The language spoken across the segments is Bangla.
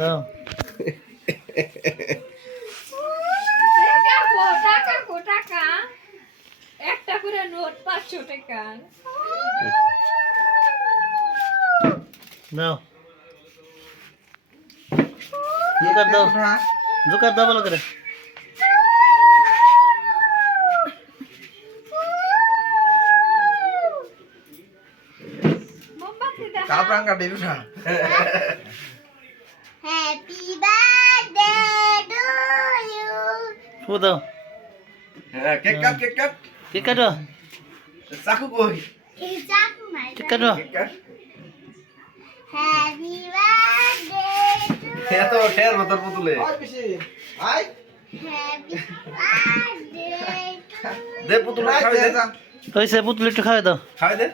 দাও টাকা একটা করে নোট 500 টাকা দাও জোকার দাও জোকার দাও ভালো করে মোমবাতি দাও কাপড় কাটে উঠা হ্যাপি বার্থডে টু ইউ ফু দাও হ্যাঁ কেক কাট কেক কাটো চাকু কই ইজাক মাই কেক কাটো cake cut happy birthday to এত ঠের মতর পুতুলে আই হ্যাপি বার্থডে দে পুতুল খাই দে হইছে পুতুল একটু খাওয়াই দাও খাই দে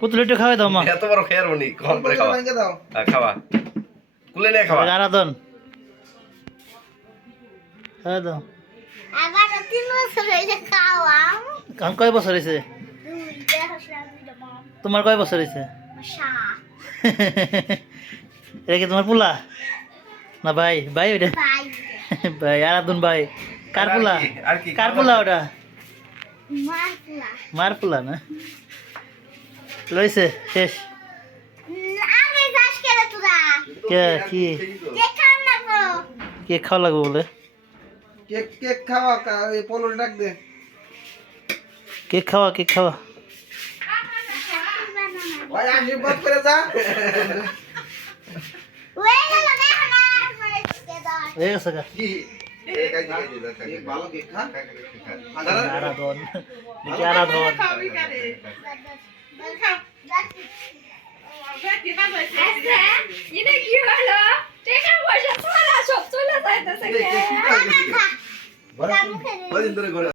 পুতুল একটু খাওয়াই দাও মা এত বড় খেয়ার বনি কল করে খাওয়া খাওয়া কুলে নে খাওয়া আরাধন খাওয়াই দাও আবার 3 বছর হয়েছে খাওয়াম কাম কয় বছর হয়েছে তোমার কয় বছর হয়েছে মশা এটা কি তোমার পোলা না ভাই ভাই ওটা বাই ভাই আরাধন ভাই কার পোলা আর কি কার পোলা ওটা মাসলা মার পোলা না লইছে শেষ আগে যাস কেন তোরা কে কি কে খান না গো কেক খাওয়া লাগবে বলে কেক কেক খাওয়া এই পোলো ডাক দে কেক খাওয়া কেক খাওয়া ভাই আশীর্বাদ করে যা ওই গেল দেখো না মানে কে দাও হয়ে গেছে গা কেক ভালো কেক খা আরাধন দেখি আরাধন আচ্ছা এটা কি হলো টাকা পয়সা চলা সব চলে যাইতেছে খা খা মুখে কদিন ধরে ঘরে